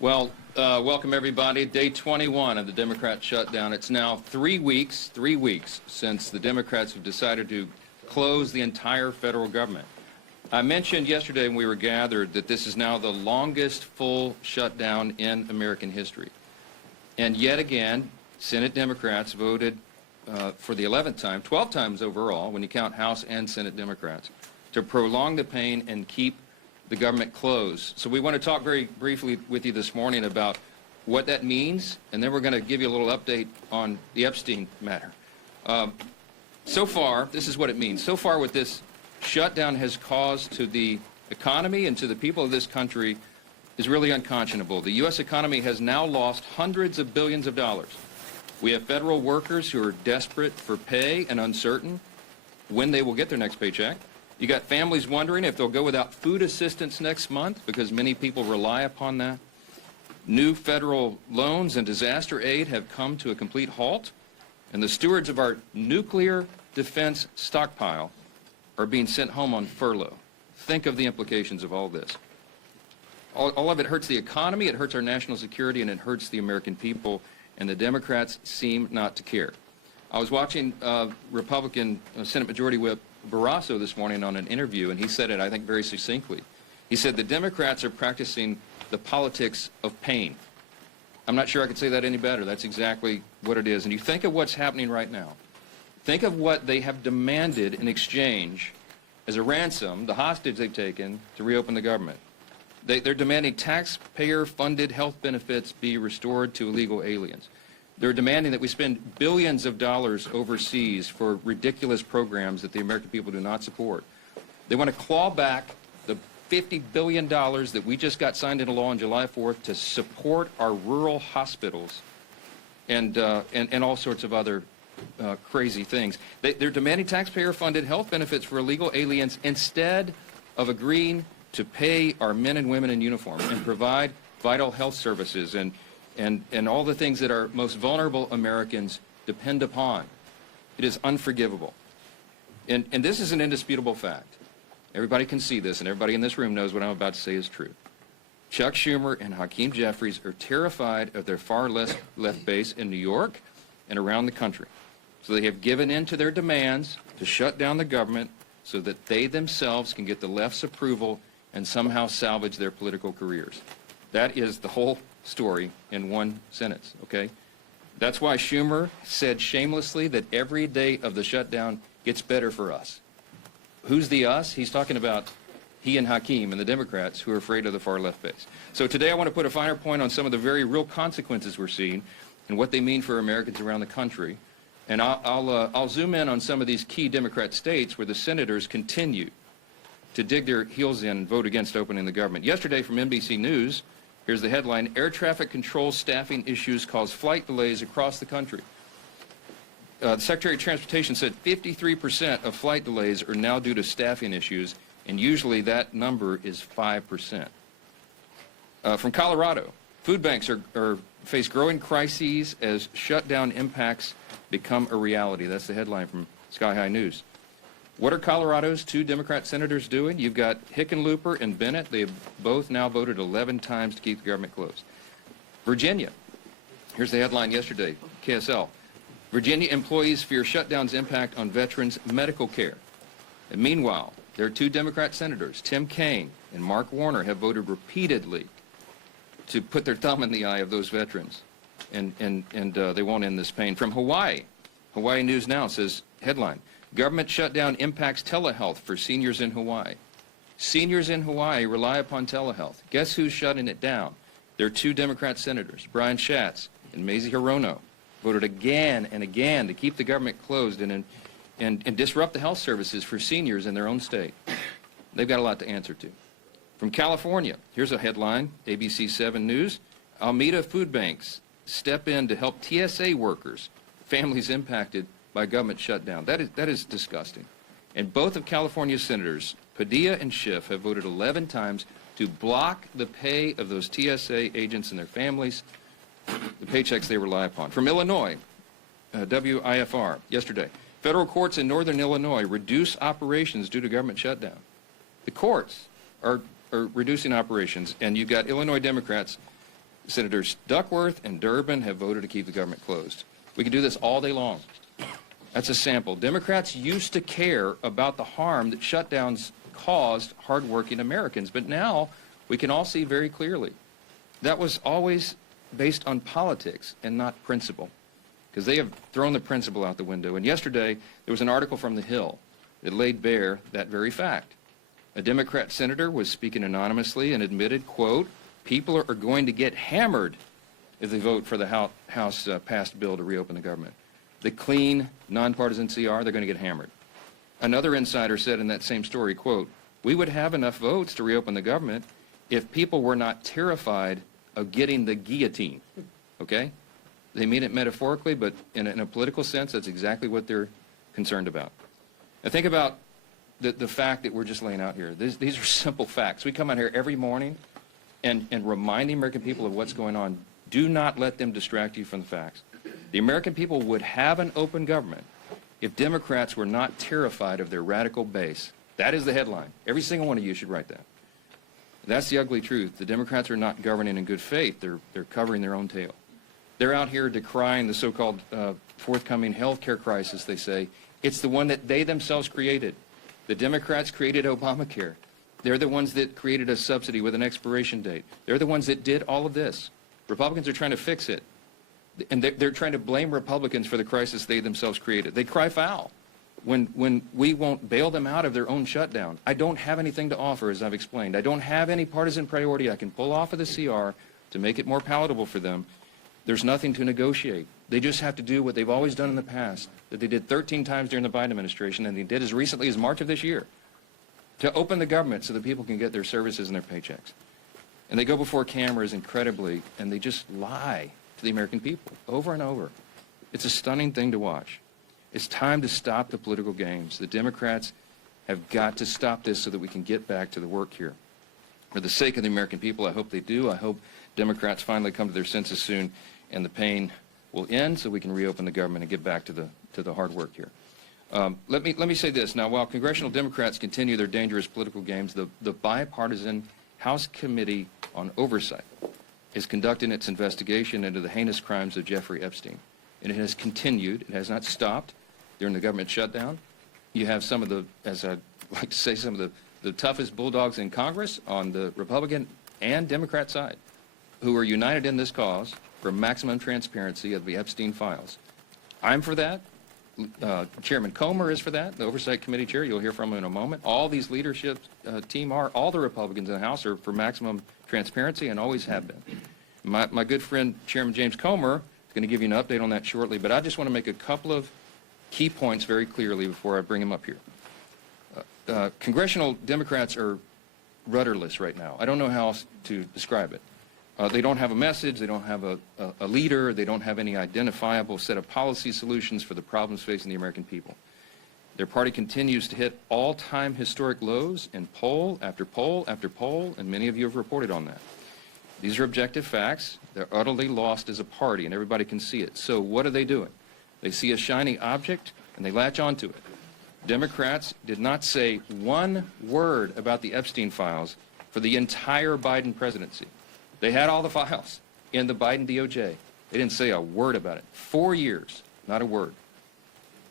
Welcome everybody. Day 21 of the Democrat shutdown. It's now 3 weeks since the Democrats have decided to close the entire federal government. I mentioned yesterday when we were gathered that this is now the longest full shutdown in American history. And yet again, Senate Democrats voted for the 11th time, 12 times overall, when you count House and Senate Democrats, to prolong the pain and keep the government closed. So we want to talk very briefly with you this morning about what that means, and then we're going to give you a little update on the Epstein matter. So far, this is what it means. So far, what this shutdown has caused to the economy and to the people of this country is really unconscionable. The U.S. economy has now lost hundreds of billions of dollars. We have federal workers who are desperate for pay and uncertain when they will get their next paycheck. You got families wondering if they'll go without food assistance next month because many people rely upon that. New federal loans and disaster aid have come to a complete halt, and the stewards of our nuclear defense stockpile are being sent home on furlough. Think of the implications of all this. All of it hurts the economy, it hurts our national security, and it hurts the American people, and the Democrats seem not to care. I was watching Republican Senate Majority Whip Barrasso this morning on an interview, and he said it, I think, very succinctly. He said the Democrats are practicing the politics of pain. I'm not sure I could say that any better. That's exactly what it is. And you think of what's happening right now. Think of what they have demanded in exchange as a ransom, the hostage they've taken to reopen the government. They're demanding taxpayer-funded health benefits be restored to illegal aliens. They're demanding that we spend billions of dollars overseas for ridiculous programs that the American people do not support. They want to claw back the $50 billion that we just got signed into law on July 4th to support our rural hospitals and all sorts of other crazy things. They're demanding taxpayer-funded health benefits for illegal aliens instead of agreeing to pay our men and women in uniform and provide vital health services and all the things that our most vulnerable Americans depend upon. It is unforgivable. And this is an indisputable fact. Everybody can see this, and everybody in this room knows what I'm about to say is true. Chuck Schumer and Hakeem Jeffries are terrified of their far left base in New York and around the country. So they have given in to their demands to shut down the government so that they themselves can get the left's approval and somehow salvage their political careers. That is the whole story in one sentence, okay? That's why Schumer said shamelessly that every day of the shutdown gets better for us. Who's the us? He's talking about he and Hakeem and the Democrats who are afraid of the far left base. So today I want to put a finer point on some of the very real consequences we're seeing and what they mean for Americans around the country. And I'll zoom in on some of these key Democrat states where the senators continue to dig their heels in and vote against opening the government. Yesterday from NBC News, here's the headline: air traffic control staffing issues cause flight delays across the country. The Secretary of Transportation said 53% of flight delays are now due to staffing issues, and usually that number is 5%. From Colorado, food banks face growing crises as shutdown impacts become a reality. That's the headline from Sky High News. What are Colorado's two Democrat senators doing? You've got Hickenlooper and Bennett. They've both now voted 11 times to keep the government closed. Virginia. Here's the headline yesterday, KSL. Virginia employees fear shutdown's impact on veterans' medical care. And meanwhile, there are two Democrat senators, Tim Kaine and Mark Warner, have voted repeatedly to put their thumb in the eye of those veterans. And they won't end this pain. From Hawaii, Hawaii News Now says, headline, government shutdown impacts telehealth for seniors in Hawaii. Seniors in Hawaii rely upon telehealth. Guess who's shutting it down? There are two Democrat senators, Brian Schatz and Mazie Hirono, voted again and again to keep the government closed and disrupt the health services for seniors in their own state. They've got a lot to answer to. From California, here's a headline, ABC 7 News. Alameda food banks step in to help TSA workers, families impacted by government shutdown. That is disgusting. And both of California's senators, Padilla and Schiff, have voted 11 times to block the pay of those TSA agents and their families, the paychecks they rely upon. From Illinois, WIFR, yesterday, federal courts in northern Illinois reduce operations due to government shutdown. The courts are reducing operations, and you've got Illinois Democrats Senators Duckworth and Durbin have voted to keep the government closed. We can do this all day long. That's a sample. Democrats used to care about the harm that shutdowns caused hardworking Americans, but now we can all see very clearly that was always based on politics and not principle, because they have thrown the principle out the window. And yesterday, there was an article from The Hill that laid bare that very fact. A Democrat senator was speaking anonymously and admitted, quote, people are going to get hammered if they vote for the House passed bill to reopen the government. The clean, nonpartisan CR, they're going to get hammered. Another insider said in that same story, quote, we would have enough votes to reopen the government if people were not terrified of getting the guillotine, okay? They mean it metaphorically, but in a political sense, that's exactly what they're concerned about. Now think about the fact that we're just laying out here. These are simple facts. We come out here every morning and remind the American people of what's going on. Do not let them distract you from the facts. The American people would have an open government if Democrats were not terrified of their radical base. That is the headline. Every single one of you should write that. That's the ugly truth. The Democrats are not governing in good faith. They're covering their own tail. They're out here decrying the so-called forthcoming health care crisis, they say. It's the one that they themselves created. The Democrats created Obamacare. They're the ones that created a subsidy with an expiration date. They're the ones that did all of this. Republicans are trying to fix it. And they're trying to blame Republicans for the crisis they themselves created. They cry foul when we won't bail them out of their own shutdown. I don't have anything to offer, as I've explained. I don't have any partisan priority I can pull off of the CR to make it more palatable for them. There's nothing to negotiate. They just have to do what they've always done in the past, that they did 13 times during the Biden administration, and they did as recently as March of this year, to open the government so that people can get their services and their paychecks. And they go before cameras incredibly, and they just lie to the American people over and over. It's a stunning thing to watch. It's time to stop the political games. The Democrats have got to stop this so that we can get back to the work here. For the sake of the American people, I hope they do. I hope Democrats finally come to their senses soon and the pain will end so we can reopen the government and get back to the hard work here. Let me say this. Now, while congressional Democrats continue their dangerous political games, the bipartisan House Committee on Oversight is conducting its investigation into the heinous crimes of Jeffrey Epstein. And it has continued. It has not stopped during the government shutdown. You have some of the, as I like to say, some of the toughest bulldogs in Congress on the Republican and Democrat side who are united in this cause for maximum transparency of the Epstein files. I'm for that. Chairman Comer is for that, the Oversight Committee chair. You'll hear from him in a moment. All these leadership team are, all the Republicans in the House are for maximum transparency and always have been. My good friend, Chairman James Comer, is going to give you an update on that shortly, but I just want to make a couple of key points very clearly before I bring him up here. Congressional Democrats are rudderless right now. I don't know how else to describe it. They don't have a message, they don't have a leader, they don't have any identifiable set of policy solutions for the problems facing the American people. Their party continues to hit all-time historic lows in poll after poll after poll, and many of you have reported on that. These are objective facts. They're utterly lost as a party, and everybody can see it. So what are they doing? They see a shiny object, and they latch onto it. Democrats did not say one word about the Epstein files for the entire Biden presidency. They had all the files in the Biden DOJ. They didn't say a word about it. 4 years, not a word.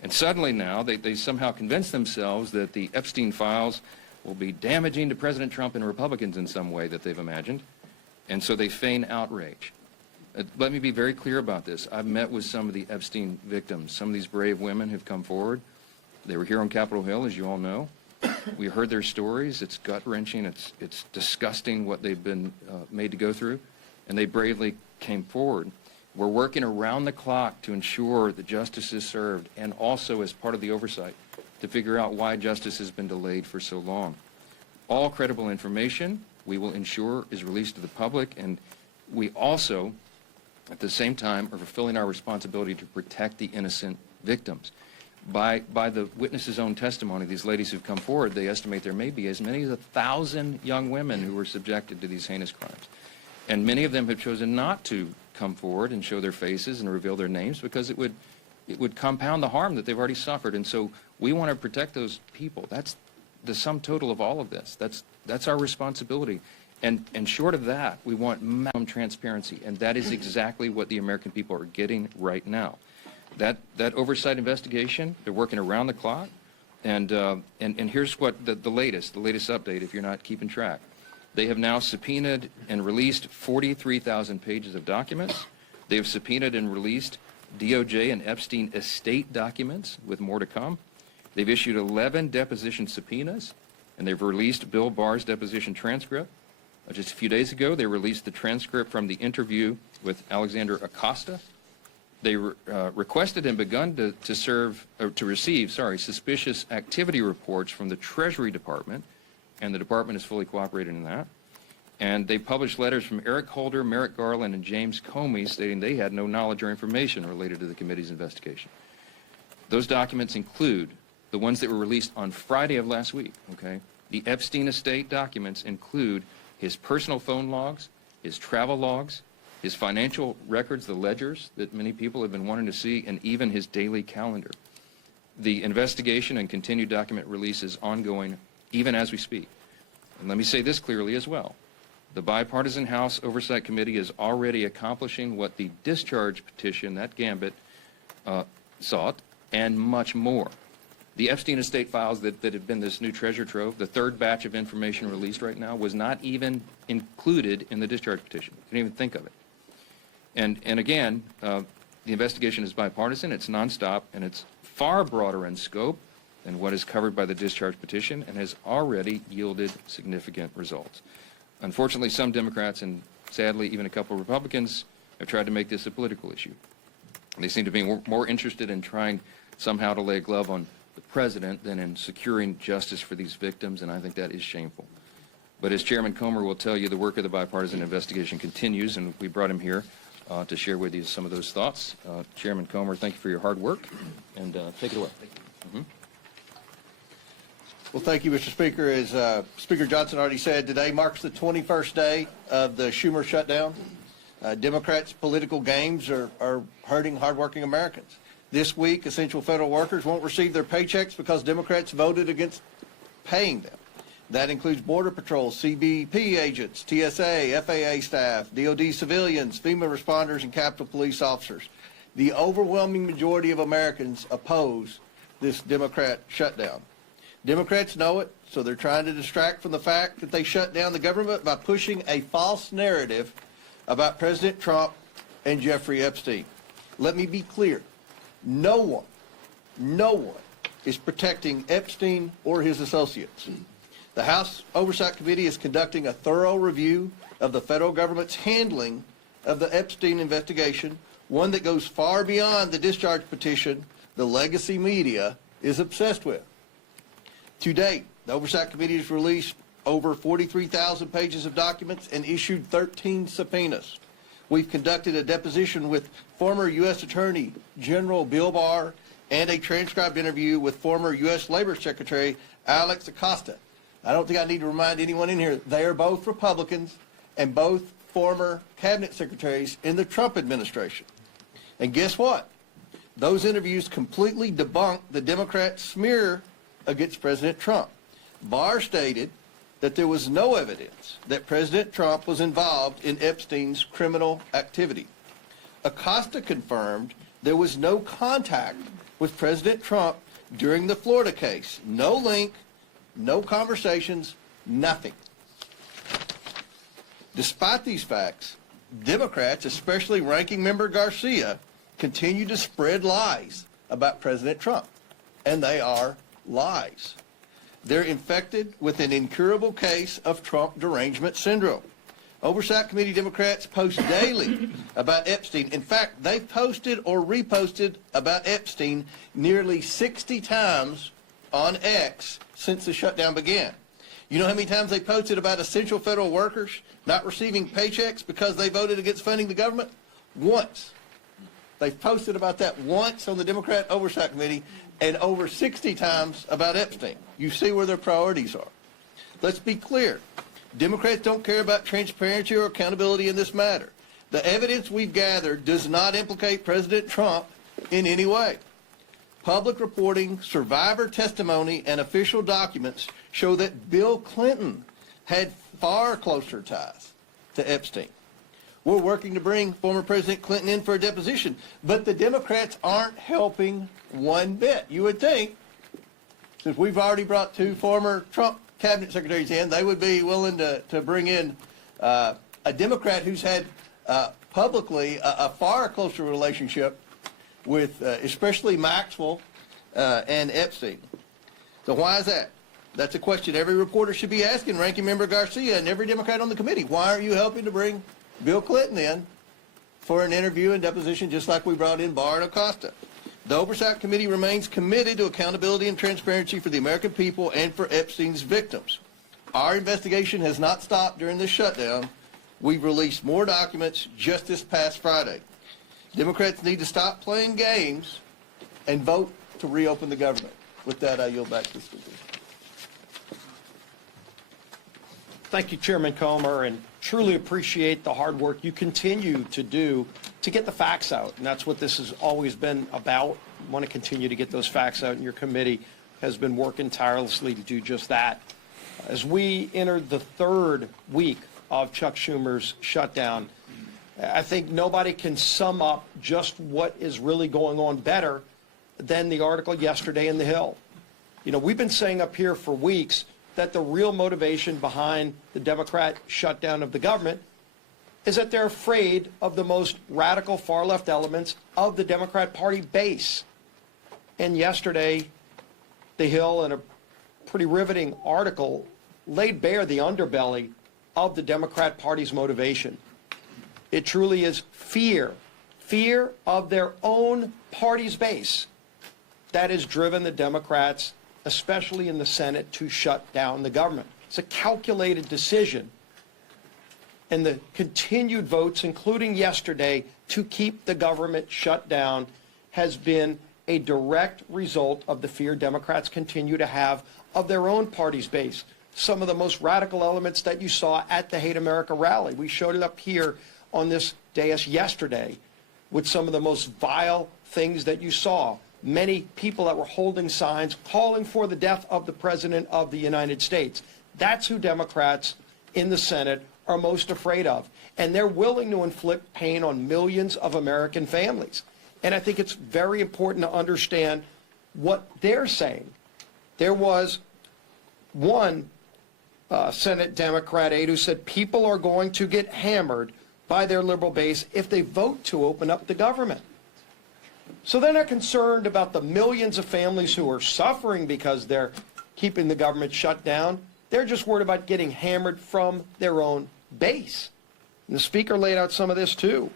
And suddenly now they somehow convince themselves that the Epstein files will be damaging to President Trump and Republicans in some way that they've imagined. And so they feign outrage. Let me be very clear about this. I've met with some of the Epstein victims. Some of these brave women have come forward. They were here on Capitol Hill, as you all know. We heard their stories. It's gut-wrenching. It's disgusting what they've been made to go through, and they bravely came forward. We're working around the clock to ensure that justice is served, and also as part of the oversight to figure out why justice has been delayed for so long. All credible information we will ensure is released to the public, and we also, at the same time, are fulfilling our responsibility to protect the innocent victims. By the witnesses' own testimony, these ladies who've come forward, they estimate there may be as many as 1,000 young women who were subjected to these heinous crimes. And many of them have chosen not to come forward and show their faces and reveal their names because it would compound the harm that they've already suffered. And so we want to protect those people. That's the sum total of all of this. That's our responsibility. And short of that, we want maximum transparency, and that is exactly what the American people are getting right now. That oversight investigation, they're working around the clock, and here's what the latest update, if you're not keeping track. They have now subpoenaed and released 43,000 pages of documents. They have subpoenaed and released DOJ and Epstein estate documents, with more to come. They've issued 11 deposition subpoenas, and they've released Bill Barr's deposition transcript. Just a few days ago, they released the transcript from the interview with Alexander Acosta. They requested and begun to receive suspicious activity reports from the Treasury Department, and the department is fully cooperating in that. And they published letters from Eric Holder, Merrick Garland, and James Comey stating they had no knowledge or information related to the committee's investigation. Those documents include the ones that were released on Friday of last week, okay? The Epstein estate documents include his personal phone logs, his travel logs, his financial records, the ledgers that many people have been wanting to see, and even his daily calendar. The investigation and continued document release is ongoing even as we speak. And let me say this clearly as well. The Bipartisan House Oversight Committee is already accomplishing what the discharge petition, that gambit, sought, and much more. The Epstein estate files that have been this new treasure trove, the third batch of information released right now, was not even included in the discharge petition. You didn't even think of it. And again, the investigation is bipartisan, it's nonstop, and it's far broader in scope than what is covered by the discharge petition, and has already yielded significant results. Unfortunately, some Democrats, and sadly even a couple of Republicans, have tried to make this a political issue. They seem to be more interested in trying somehow to lay a glove on the president than in securing justice for these victims, and I think that is shameful. But as Chairman Comer will tell you, the work of the bipartisan investigation continues, and we brought him here to share with you some of those thoughts. Chairman Comer, thank you for your hard work, and take it away. Well, thank you, Mr. Speaker. As Speaker Johnson already said, today marks the 21st day of the Schumer shutdown. Democrats' political games are hurting hardworking Americans. This week, essential federal workers won't receive their paychecks because Democrats voted against paying them. That includes Border Patrol, CBP agents, TSA, FAA staff, DOD civilians, FEMA responders, and Capitol Police officers. The overwhelming majority of Americans oppose this Democrat shutdown. Democrats know it, so they're trying to distract from the fact that they shut down the government by pushing a false narrative about President Trump and Jeffrey Epstein. Let me be clear. No one is protecting Epstein or his associates. The House Oversight Committee is conducting a thorough review of the federal government's handling of the Epstein investigation, one that goes far beyond the discharge petition the legacy media is obsessed with. To date, the Oversight Committee has released over 43,000 pages of documents and issued 13 subpoenas. We've conducted a deposition with former U.S. Attorney General Bill Barr and a transcribed interview with former U.S. Labor Secretary Alex Acosta. I don't think I need to remind anyone in here, they are both Republicans and both former cabinet secretaries in the Trump administration. And guess what? Those interviews completely debunked the Democrat smear against President Trump. Barr stated that there was no evidence that President Trump was involved in Epstein's criminal activity. Acosta confirmed there was no contact with President Trump during the Florida case. No link, no conversations, nothing. Despite these facts, Democrats, especially Ranking Member Garcia, continue to spread lies about President Trump, and they are lies. They're infected with an incurable case of Trump derangement syndrome. Oversight Committee Democrats post daily about Epstein. In fact, they posted or reposted about Epstein nearly 60 times on X since the shutdown began. You know how many times they posted about essential federal workers not receiving paychecks because they voted against funding the government? Once. They've posted about that once on the Democrat Oversight Committee, and over 60 times about Epstein. You see where their priorities are. Let's be clear. Democrats don't care about transparency or accountability in this matter. The evidence we've gathered does not implicate President Trump in any way. Public reporting, survivor testimony, and official documents show that Bill Clinton had far closer ties to Epstein. We're working to bring former President Clinton in for a deposition, but the Democrats aren't helping one bit. You would think, since we've already brought 2 former Trump cabinet secretaries in, they would be willing to bring in a Democrat who's had publicly a far closer relationship with especially Maxwell and Epstein. So why is that? That's a question every reporter should be asking Ranking Member Garcia and every Democrat on the committee. Why aren't you helping to bring Bill Clinton in for an interview and deposition just like we brought in Barr and Acosta? The Oversight Committee remains committed to accountability and transparency for the American people and for Epstein's victims. Our investigation has not stopped during this shutdown. We've released more documents just this past Friday. Democrats need to stop playing games and vote to reopen the government. With that, I yield back to the Speaker. Thank you, Chairman Comer, and truly appreciate the hard work you continue to do to get the facts out. And that's what this has always been about. I want to continue to get those facts out, and your committee has been working tirelessly to do just that. As we enter the 3rd week of Chuck Schumer's shutdown, I think nobody can sum up just what is really going on better than the article yesterday in The Hill. You know, we've been saying up here for weeks that the real motivation behind the Democrat shutdown of the government is that they're afraid of the most radical far-left elements of the Democrat Party base. And yesterday, The Hill, in a pretty riveting article, laid bare the underbelly of the Democrat Party's motivation. It truly is fear of their own party's base that has driven the Democrats, especially in the Senate, to shut down the government. It's a calculated decision. And the continued votes, including yesterday, to keep the government shut down has been a direct result of the fear Democrats continue to have of their own party's base. Some of the most radical elements that you saw at the Hate America rally. We showed it up here on this dais yesterday with some of the most vile things that you saw. Many people that were holding signs calling for the death of the President of the United States. That's who Democrats in the Senate are most afraid of. And they're willing to inflict pain on millions of American families. And I think it's very important to understand what they're saying. There was one Senate Democrat aide who said people are going to get hammered by their liberal base if they vote to open up the government. So they're not concerned about the millions of families who are suffering because they're keeping the government shut down. They're just worried about getting hammered from their own base. And the Speaker laid out some of this too.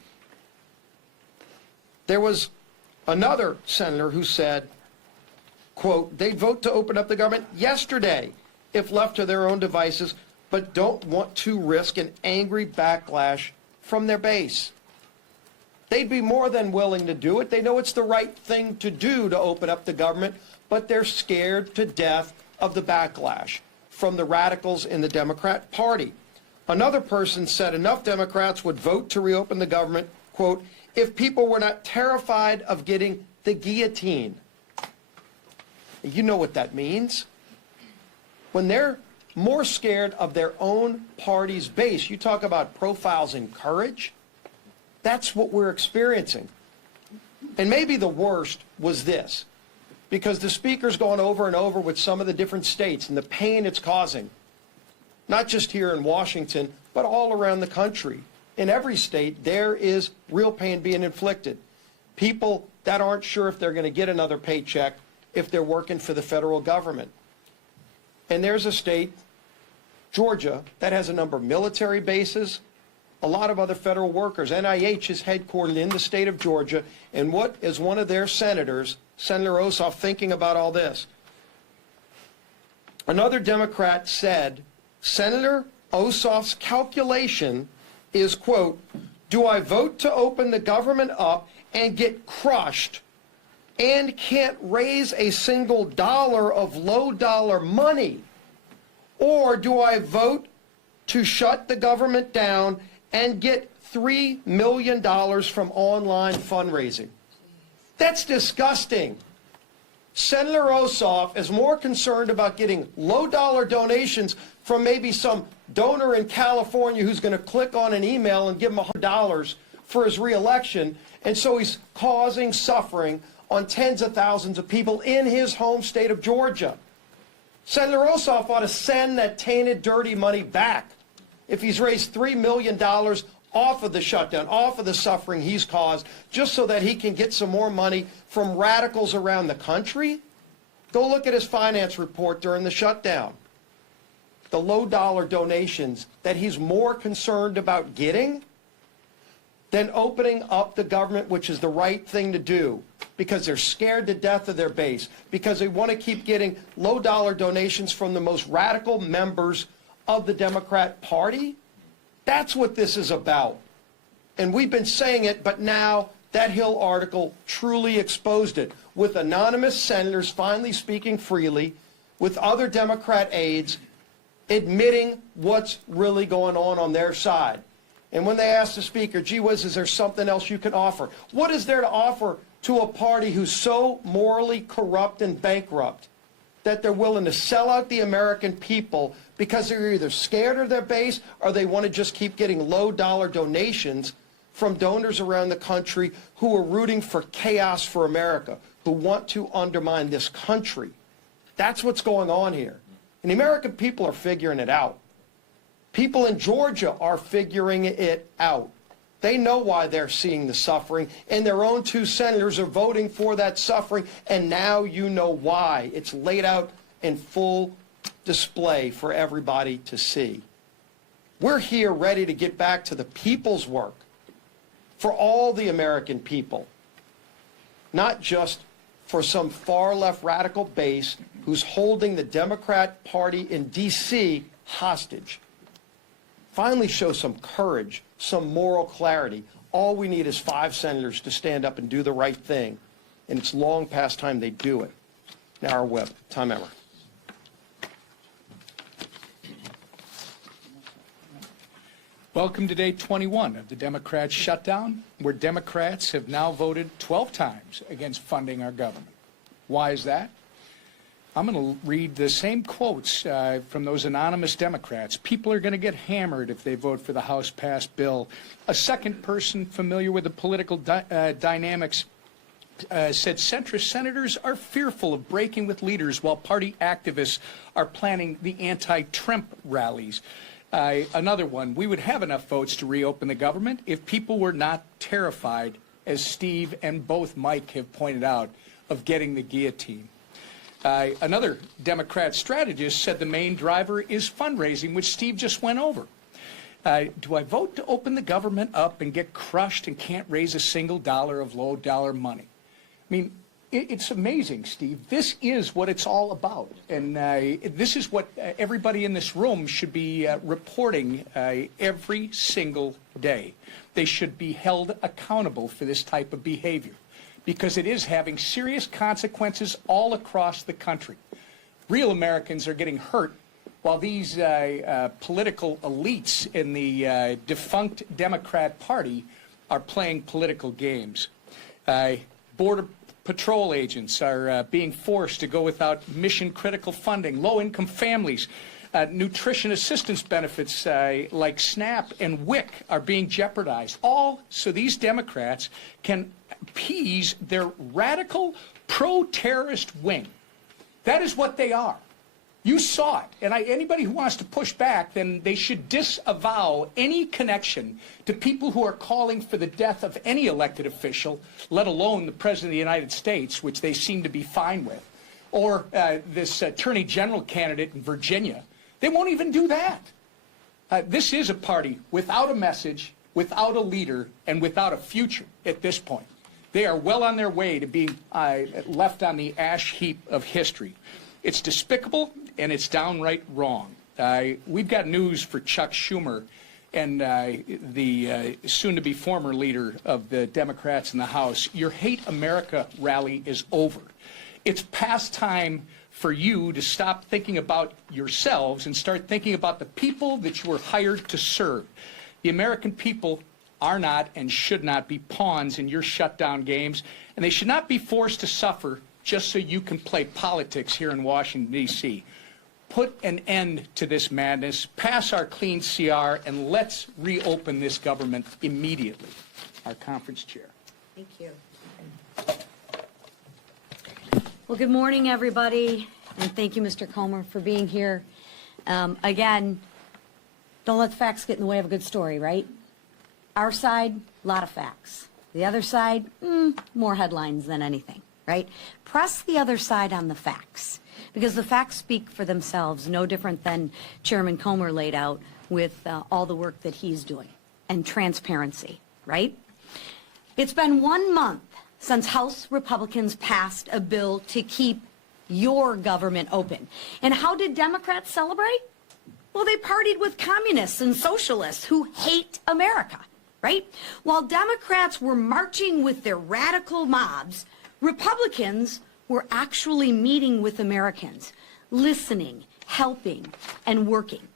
There was another senator who said, quote, they'd vote to open up the government yesterday if left to their own devices, but don't want to risk an angry backlash from their base. They'd be more than willing to do it. They know it's the right thing to do to open up the government, but they're scared to death of the backlash from the radicals in the Democrat Party. Another person said enough Democrats would vote to reopen the government, quote, if people were not terrified of getting the guillotine. You know what that means. When they're more scared of their own party's base, you talk about profiles in courage, that's what we're experiencing. And maybe the worst was this, because the Speaker's gone over and over with some of the different states and the pain it's causing, not just here in Washington, but all around the country. In every state, there is real pain being inflicted. People that aren't sure if they're going to get another paycheck if they're working for the federal government. And there's a state, Georgia, that has a number of military bases, a lot of other federal workers. NIH is headquartered in the state of Georgia. And what is one of their senators, Senator Ossoff, thinking about all this? Another Democrat said, Senator Ossoff's calculation is, quote, do I vote to open the government up and get crushed and can't raise a single dollar of low-dollar money? Or do I vote to shut the government down and get $3 million from online fundraising? That's disgusting. Senator Ossoff is more concerned about getting low-dollar donations from maybe some donor in California who's going to click on an email and give him $100 for his reelection, and so he's causing suffering on tens of thousands of people in his home state of Georgia. Senator Ossoff ought to send that tainted, dirty money back if he's raised $3 million off of the shutdown, off of the suffering he's caused, just so that he can get some more money from radicals around the country. Go look at his finance report during the shutdown. The low-dollar donations that he's more concerned about getting than opening up the government, which is the right thing to do, because they're scared to death of their base, because they want to keep getting low-dollar donations from the most radical members of the Democrat Party. That's what this is about. And we've been saying it, but now that Hill article truly exposed it, with anonymous senators finally speaking freely, with other Democrat aides admitting what's really going on their side. And when they asked the speaker, gee whiz, is there something else you can offer? What is there to offer to a party who's so morally corrupt and bankrupt that they're willing to sell out the American people because they're either scared of their base or they want to just keep getting low-dollar donations from donors around the country who are rooting for chaos for America, who want to undermine this country? That's what's going on here. And the American people are figuring it out. People in Georgia are figuring it out. They know why they're seeing the suffering, and their own two senators are voting for that suffering, and now you know why. It's laid out in full display for everybody to see. We're here ready to get back to the people's work for all the American people, not just for some far-left radical base who's holding the Democrat Party in D.C. hostage. Finally show some courage, some moral clarity. All we need is 5 senators to stand up and do the right thing, and it's long past time they do it. Now our whip, Tom Emmer. Welcome to day 21 of the Democrats' shutdown, where Democrats have now voted 12 times against funding our government. Why is that? I'm going to read the same quotes from those anonymous Democrats. People are going to get hammered if they vote for the House-passed bill. A second person familiar with the political dynamics said centrist senators are fearful of breaking with leaders while party activists are planning the anti-Trump rallies. Another one, we would have enough votes to reopen the government if people were not terrified, as Steve and both Mike have pointed out, of getting the guillotine. Another Democrat strategist said the main driver is fundraising, which Steve just went over. Do I vote to open the government up and get crushed and can't raise a single dollar of low-dollar money? I mean, it's amazing, Steve. This is what it's all about. And this is what everybody in this room should be reporting every single day. They should be held accountable for this type of behavior, because it is having serious consequences all across the country. Real Americans are getting hurt while these political elites in the defunct Democrat Party are playing political games. Border Patrol agents are being forced to go without mission-critical funding. Low-income families, nutrition assistance benefits like SNAP and WIC are being jeopardized, all so these Democrats can appease their radical pro-terrorist wing. That is what they are. You saw it. And anybody who wants to push back, then they should disavow any connection to people who are calling for the death of any elected official, let alone the President of the United States, which they seem to be fine with, or this Attorney General candidate in Virginia. They won't even do that. This is a party without a message, without a leader, and without a future at this point. They are well on their way to being left on the ash heap of history. It's despicable, and it's downright wrong. We've got news for Chuck Schumer and the soon-to-be former leader of the Democrats in the House. Your Hate America rally is over. It's past time for you to stop thinking about yourselves and start thinking about the people that you were hired to serve. The American people are not and should not be pawns in your shutdown games, and they should not be forced to suffer just so you can play politics here in Washington, D.C. Put an end to this madness, pass our clean CR, and let's reopen this government immediately. Our conference chair. Thank you. Well, good morning, everybody, and thank you, Mr. Comer, for being here. Again, don't let the facts get in the way of a good story, right? Our side, a lot of facts. The other side, more headlines than anything, right? Press the other side on the facts, because the facts speak for themselves, no different than Chairman Comer laid out with all the work that he's doing, and transparency, right? It's been 1 month since House Republicans passed a bill to keep your government open. And how did Democrats celebrate? Well, they partied with communists and socialists who hate America, right? While Democrats were marching with their radical mobs, Republicans were actually meeting with Americans, listening, helping, and working.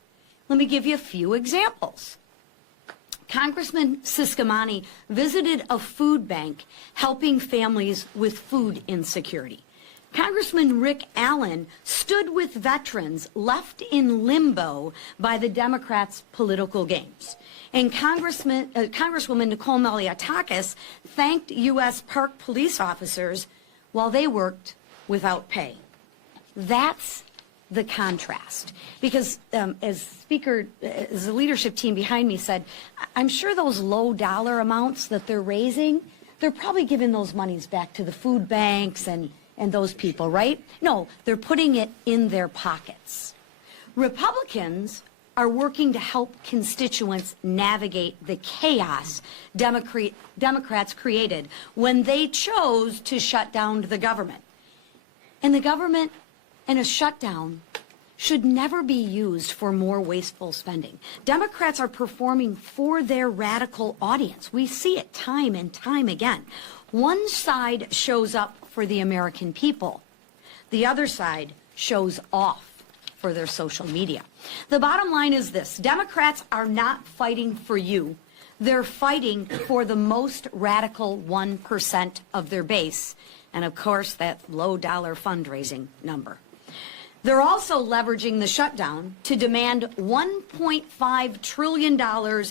Let me give you a few examples. Congressman Ciscomani visited a food bank helping families with food insecurity. Congressman Rick Allen stood with veterans left in limbo by the Democrats' political games. And Congresswoman Nicole Malliotakis thanked U.S. Park police officers while they worked without pay. That's the contrast. Because as the leadership team behind me said, I'm sure those low dollar amounts that they're raising, they're probably giving those monies back to the food banks and those people, right? No, they're putting it in their pockets. Republicans are working to help constituents navigate the chaos Democrats created when they chose to shut down the government. And the government and a shutdown should never be used for more wasteful spending. Democrats are performing for their radical audience. We see it time and time again. One side shows up for the American people. The other side shows off for their social media. The bottom line is this: Democrats are not fighting for you. They're fighting for the most radical 1% of their base, and of course that low-dollar fundraising number. They're also leveraging the shutdown to demand $1.5 trillion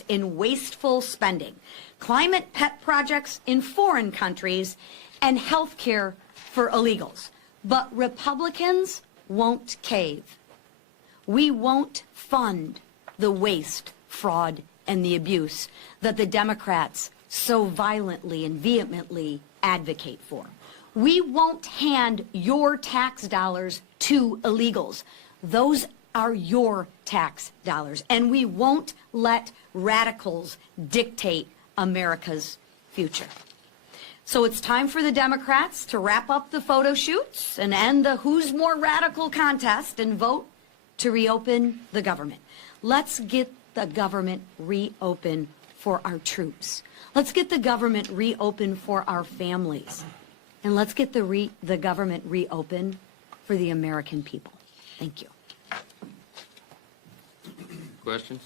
in wasteful spending, climate pet projects in foreign countries, and health care for illegals. But Republicans won't cave. We won't fund the waste, fraud, and the abuse that the Democrats so violently and vehemently advocate for. We won't hand your tax dollars to illegals. Those are your tax dollars. And we won't let radicals dictate America's future. So it's time for the Democrats to wrap up the photo shoots and end the who's more radical contest and vote to reopen the government. Let's get the government reopened for our troops. Let's get the government reopened for our families. And let's get the government reopened for the American people. Thank you. Questions?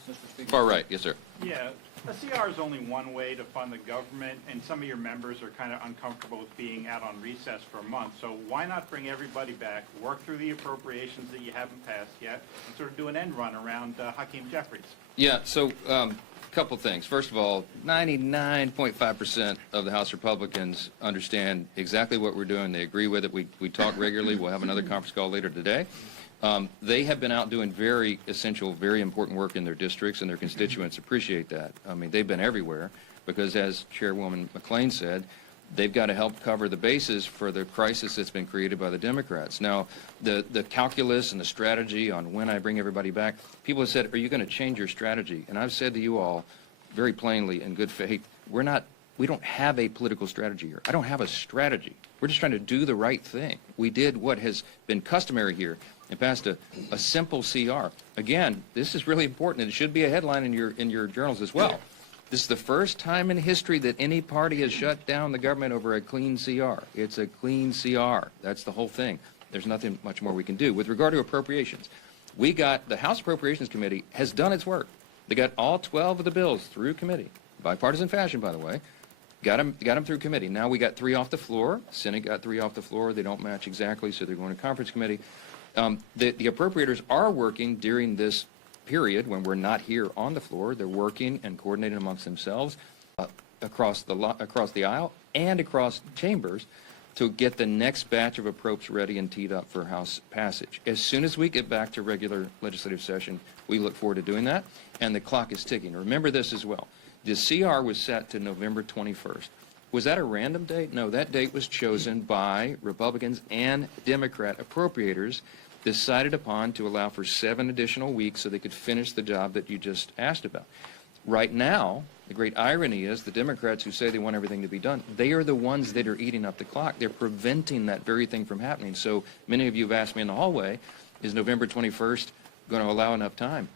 Far right, yes, sir. Yeah, a CR is only one way to fund the government, and some of your members are kind of uncomfortable with being out on recess for a month. So why not bring everybody back, work through the appropriations that you haven't passed yet, and sort of do an end run around Hakeem Jeffries? Yeah, so a couple things. First of all, 99.5% of the House Republicans understand exactly what we're doing. They agree with it. We talk regularly. We'll have another conference call later today. They have been out doing very essential, very important work in their districts, and their constituents appreciate that. I mean, they've been everywhere because, as Chairwoman McClain said, they've got to help cover the bases for the crisis that's been created by the Democrats. Now, the calculus and the strategy on when I bring everybody back, people have said, are you going to change your strategy? And I've said to you all very plainly in good faith, we don't have a political strategy here. I don't have a strategy. We're just trying to do the right thing. We did what has been customary here and passed a simple CR. Again, this is really important, and it should be a headline in your journals as well. This is the first time in history that any party has shut down the government over a clean CR. It's a clean CR. That's the whole thing. There's nothing much more we can do. With regard to appropriations, the House Appropriations Committee has done its work. They got all 12 of the bills through committee, bipartisan fashion, by the way. Got them through committee. Now we got 3 off the floor. Senate got 3 off the floor. They don't match exactly, so they're going to conference committee. The appropriators are working during this period when we're not here on the floor. They're working and coordinating amongst themselves across the aisle and across chambers to get the next batch of approps ready and teed up for House passage. As soon as we get back to regular legislative session, we look forward to doing that, and the clock is ticking. Remember this as well. The CR was set to November 21st. Was that a random date? No, that date was chosen by Republicans and Democrat appropriators, decided upon to allow for 7 additional weeks so they could finish the job that you just asked about. Right now, the great irony is the Democrats who say they want everything to be done, they are the ones that are eating up the clock. They're preventing that very thing from happening. So many of you have asked me in the hallway, is November 21st going to allow enough time?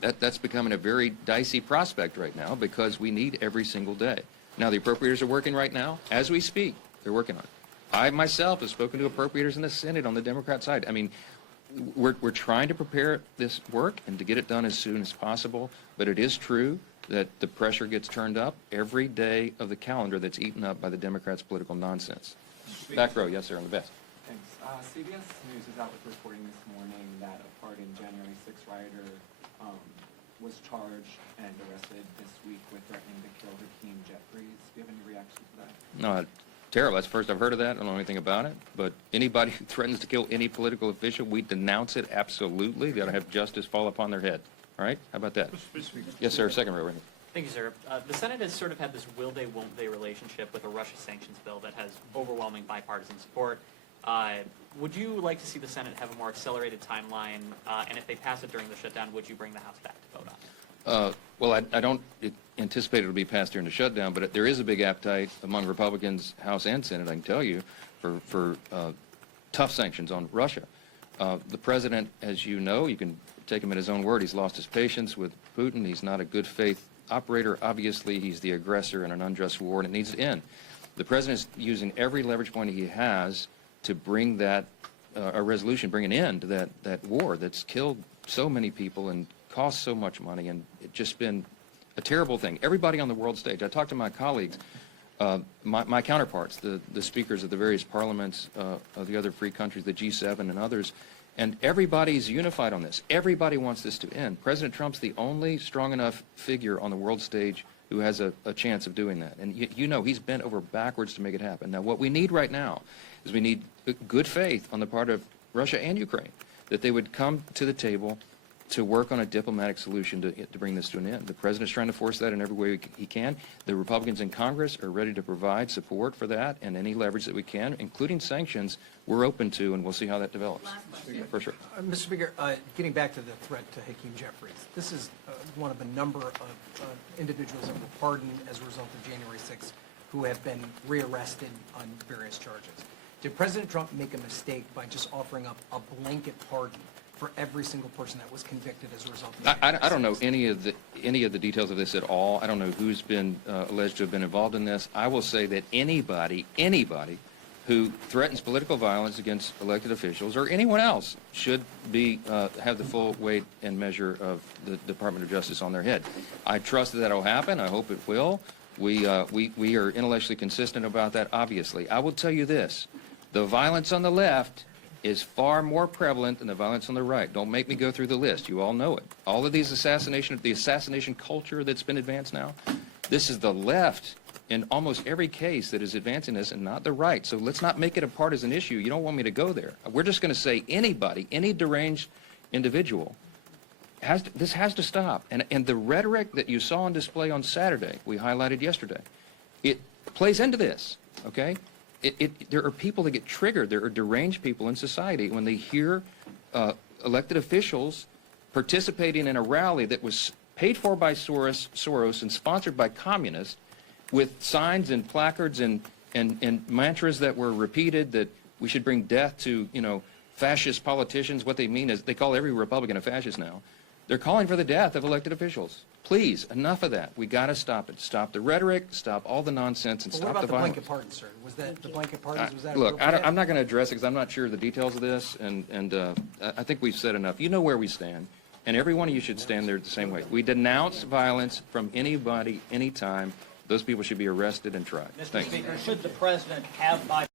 That's becoming a very dicey prospect right now because we need every single day. Now, the appropriators are working right now. As we speak, they're working on it. I myself have spoken to appropriators in the Senate on the Democrat side. I mean, we're trying to prepare this work and to get it done as soon as possible, but it is true that the pressure gets turned up every day of the calendar that's eaten up by the Democrats' political nonsense. Back row, yes, sir, on the best. Thanks. CBS News is out with reporting this morning that a party January 6 rioter was charged and arrested this week with threatening to kill Hakeem Jeffries. Do you have any reaction to that? No, terrible. That's the first I've heard of that. I don't know anything about it. But anybody who threatens to kill any political official, we denounce it absolutely. They ought to have justice fall upon their head. All right? How about that? Yes, sir. Second row right here. Thank you, sir. The Senate has sort of had this will-they, won't-they relationship with a Russia sanctions bill that has overwhelming bipartisan support. Would you like to see the Senate have a more accelerated timeline? And if they pass it during the shutdown, would you bring the House back to vote on it? Well, I don't anticipate it will be passed during the shutdown, but there is a big appetite among Republicans, House and Senate, I can tell you, for tough sanctions on Russia. The president, as you know, you can take him at his own word, he's lost his patience with Putin. He's not a good faith operator. Obviously, he's the aggressor in an unjust war, and it needs to end. The president is using every leverage point he has to bring that a resolution, bring an end to that war that's killed so many people and cost so much money, and it's just been a terrible thing. Everybody on the world stage, I talked to my colleagues, my counterparts, the speakers of the various parliaments of the other free countries, the G7 and others, and everybody's unified on this. Everybody wants this to end. President Trump's the only strong enough figure on the world stage who has a chance of doing that. And you know he's bent over backwards to make it happen. Now, what we need right now is we need good faith on the part of Russia and Ukraine, that they would come to the table to work on a diplomatic solution to bring this to an end. The president is trying to force that in every way he can. The Republicans in Congress are ready to provide support for that, and any leverage that we can, including sanctions, we're open to, and we'll see how that develops. For sure. Mr. Speaker, getting back to the threat to Hakeem Jeffries, this is one of a number of individuals that were pardoned as a result of January 6th who have been rearrested on various charges. Did President Trump make a mistake by just offering up a blanket pardon for every single person that was convicted as a result of I don't know any of the details of this at all. I don't know who's been alleged to have been involved in this. I will say that anybody who threatens political violence against elected officials or anyone else should be have the full weight and measure of the Department of Justice on their head. I trust that will happen. I hope it will. We are intellectually consistent about that, obviously. I will tell you this. The violence on the left is far more prevalent than the violence on the right. Don't make me go through the list. You all know it. All of these the assassination culture that's been advanced now, this is the left in almost every case that is advancing this and not the right. So let's not make it a partisan issue. You don't want me to go there. We're just going to say anybody, any deranged individual, this has to stop. And the rhetoric that you saw on display on Saturday, we highlighted yesterday, it plays into this, okay? There are people that get triggered. There are deranged people in society when they hear elected officials participating in a rally that was paid for by Soros and sponsored by communists with signs and placards and mantras that were repeated that we should bring death to, fascist politicians. What they mean is they call every Republican a fascist now. They're calling for the death of elected officials. Please, enough of that. We got to stop it. Stop the rhetoric, stop all the nonsense, and But stop what about the the violence. blanket pardon, sir? Was that the blanket pardons? Was that Look, appropriate? I'm not going to address it because I'm not sure of the details of this, and I think we've said enough. You know where we stand, and every one of you should stand there the same way. We denounce violence from anybody, anytime, Those people should be arrested and tried. Mr. Thank you. Speaker, should the president have by